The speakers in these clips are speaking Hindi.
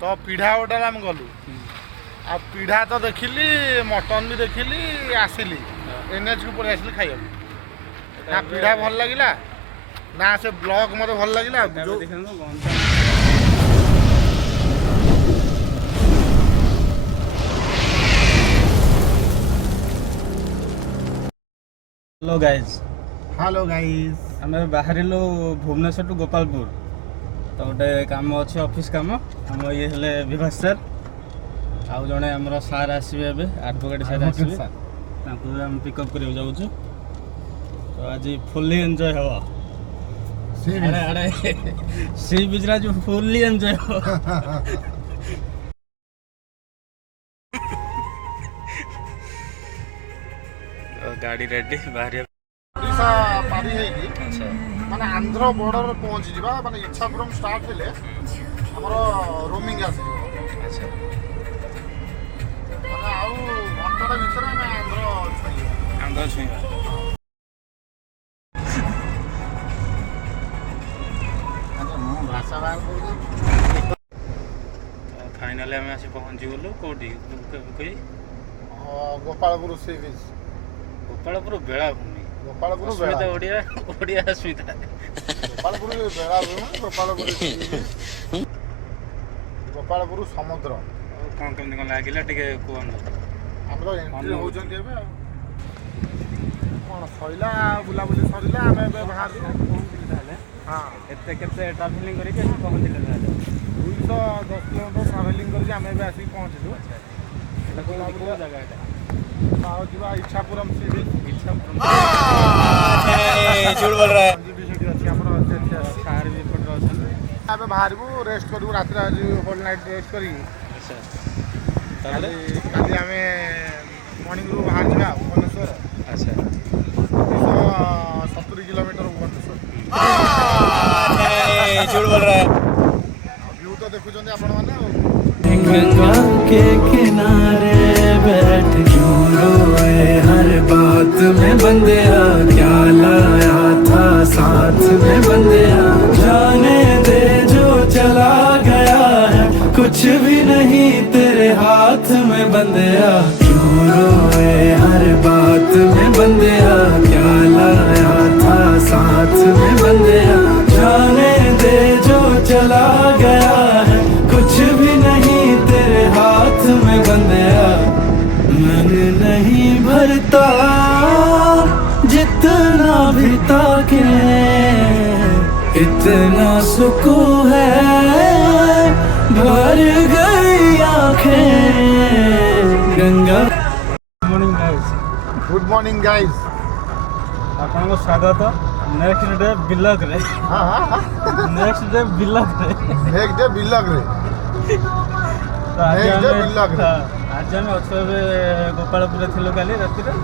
तो पीढ़ा होटल आम गलु आ पीढ़ा तो देखिली मटन भी देखिली आसिली एनएच को पड़े आसिली खाइबा ना पीढ़ा भल लगिला ना से ब्लॉक मते भल लगिला जो हेलो गाइस आम बाहर भुवनेश्वर टू गोपालपुर तो गोटे काम अच्छे ऑफिस काम आम ये हेले विभास सर आउ जड़े आम सार आसवे एडवोकेट सार आसवे आम पिकअप कर जाऊँ तो आज फुल्ली एंजॉय हम सी बीच आज फुल्ली एंजॉय हो गाड़ी रेडी बाहर ओडिशा पारी है माने आंध्र बॉर्डर पहुंची जीवा माने इच्छापुरम स्टार्ट हेले हमर रोमिंग आसी अच्छा माने आउ घंटा भीतर हम आंध्र छुईबा भाषा बाहर फाइनली आम आसी पहुंची गलु कोठी गोपालपुर सी बीच गोपालपुर बेलाभूमि गोपालपुर अस्मिता ओडिया ओडिया अस्मिता गोपालपुर बेलाभूमि गोपालपुर समुद्र कौन केमती कौन लगे टे कहूँ आम तो एंट्री होचंती एबे कौन सइला बुलाबुली सरिला आम एबे बाहर हाँ एते केते ट्रैवलिंग करके पहुंचले ताले 210 किलोमीटर ट्रैवलिंग करके आम एबे आसी पहुंचलु एटा कोन जगह एटा आओ जीवा इच्छापुरम सी बीच इच्छापुरम झूठ बोल रहा है जी भी सेठी अछि हमर सार भी पड़ रहा आबे बाहरबू रेस्ट करू रात आज होल नाइट रेस्ट करी अच्छा ताले काली आमे मॉर्निंग रू बाहर जीवा भुवनेश्वर अच्छा 270 किलोमीटर भुवनेश्वर झूठ बोल रहा है व्यू तो देखु जंदे आपण माने गंगा के किनारे बैठ क्यों रोए हर बात में बंदिया क्या लाया था साथ में बंदिया जाने दे जो चला गया है कुछ भी नहीं तेरे हाथ में बंदिया क्यों रोए हर बात में बंदिया क्या लाया था साथ में बंदिया जाने दे जो चला गया है कुछ भी नहीं तेरे हाथ में बंदिया मन नहीं भरता जितना भी ताके इतना सुकून है भर गई आंखें Ganga. Morning guys good morning guys आपन को स्वागत नेक्स्ट डे बिलक रे हां हां नेक्स्ट डे बिलक रे नेक्स्ट डे बिलक रे तो आज नेक्स्ट डे बिलक रे आज हम अछबे गोपालपुर थिलो काली राति रे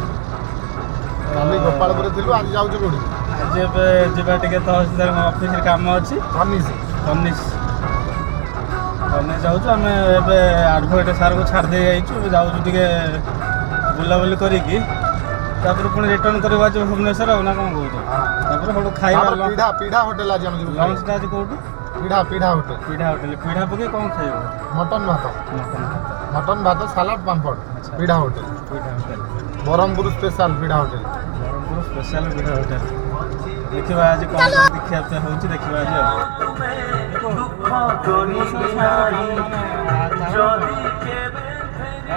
काली गोपालपुर थिलो आज जाउछु कोडी आज एबे जेबा टिके तहसीलदार ऑफिस रे काम अछि कनिस जाऊँ आम ए एडवोकेट सार को छाड़ दे जाऊँ टे बुलाबुली करी पुणी रिटर्न करवा भुवनेश्वर ना कौन कहूँ खाଇବା पीढ़ा पीढ़ा होटल आज हम लंच टा आज कौटू पीढ़ा पीढ़ा होटल पीढ़ा पकई कौन खाइब मटन भात सालाड पापड़ पीढ़ा होटल ब्रह्मपुर स्पेशल पीढ़ा होटल ब्रह्मपुर स्पेशल पीढ़ा होटल देखा आज कौन देखा हूँ देखा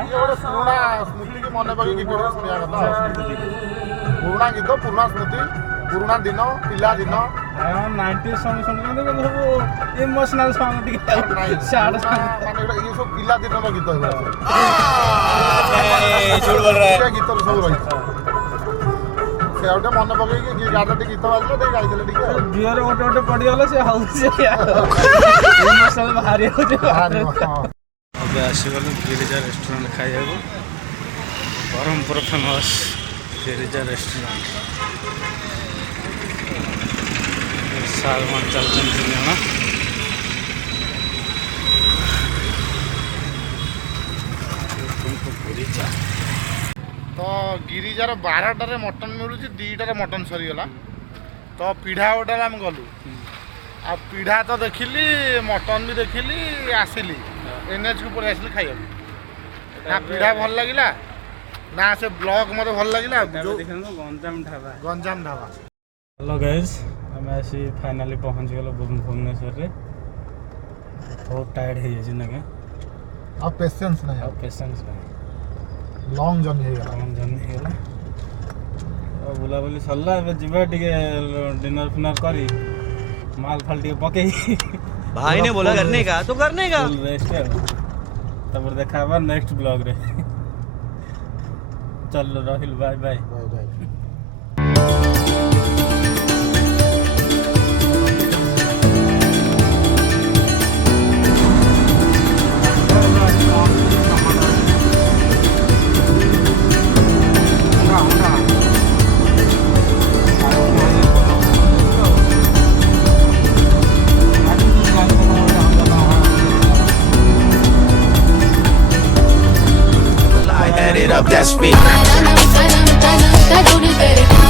गोटे पुराणा स्मृति की मन पकड़ गीत शुणा कथा पुराणा गीत पुराणा स्मृति पुराणा दिन पिला दिन 90 सॉन्ग सुन सब इमोशनल सॉन्ग सैड माने ये सब पिला दिन गीत झूठ बोल रहा है गीत सब रही से गोटे मन पकड़ गाड़ी गीत बाजले गाइले टे बियर गोटे गोटे पड़गला से हूँ इमोशनल बाहर अब आसगल गिरिजा रेस्टोरेंट खाइबा ब्रह्मपुर फेमस गिरिजा रेस्टोरेंट सालमान चलते तो गिरिजार 12टार मटन मिलूँ 2टार मटन सरीगला तो पीढ़ा होटल आम गलु आ पीढ़ा तो देखिली मटन भी देखिली आसिली NH को पड़े आसली खाइबा ना पीढ़ा भल लगिला ना से ब्लॉग मते भल लगिला जो देखो गंजाम ढाबा गंजाम ढाबा। हेलो गाइज आम आसी फाइनाली पहुँच गल भुवनेश्वर रे बहुत टायर्ड हो जाए ना अब पेशेंस नहीं अब पेशेंस ना लॉन्ग जर्नी है जर्नी होगा बुलाबुली सरला जीवा टिके डिनर फिनर करी माल फाल टिके पकई भाई ने बोला करने का तो करने का फुल रेस्ट है तब देखा नेक्स्ट ब्लॉग रे चल Rahul bye bye bye bye. Light it up, that's me. I don't know, I don't